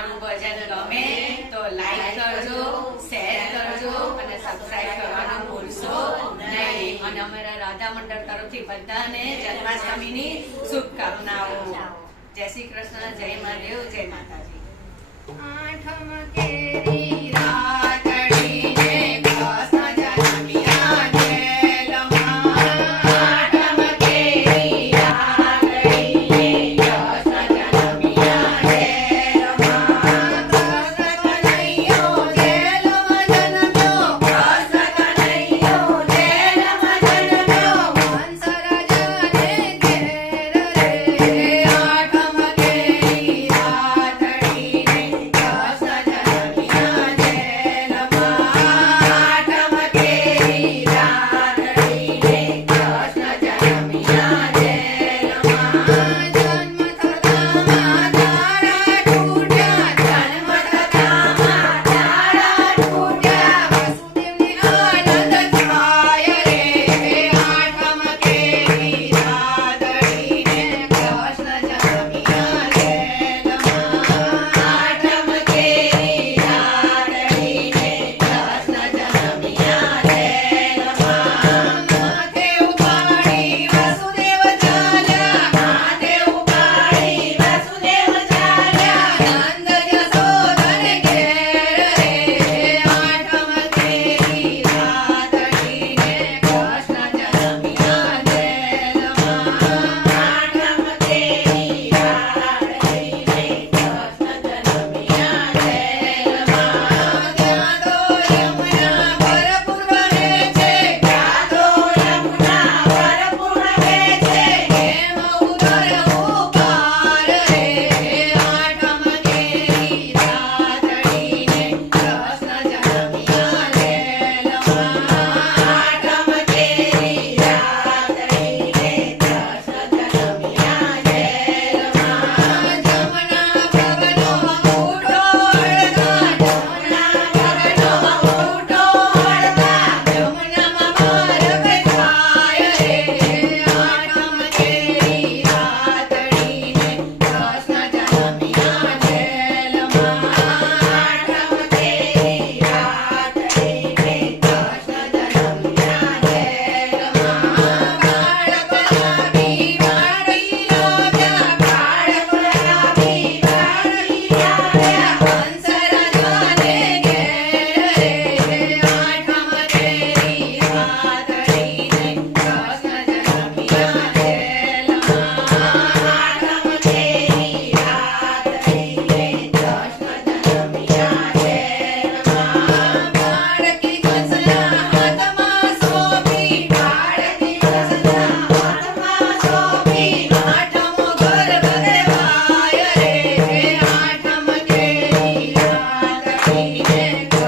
અમારું ભજન ગમે તો લાઈક કરજો શેર કરજો અને સબસ્ક્રાઇબ કરવાનું ભૂલશો નહીં. અને અમારા રાધા મંડળ તરફથી બધાને જન્માષ્ટમી જન્માષ્ટમીની શુભકામનાઓ. જય શ્રી કૃષ્ણ, જય માદેવ જય માતાજી. આઠમ કેરી Amen.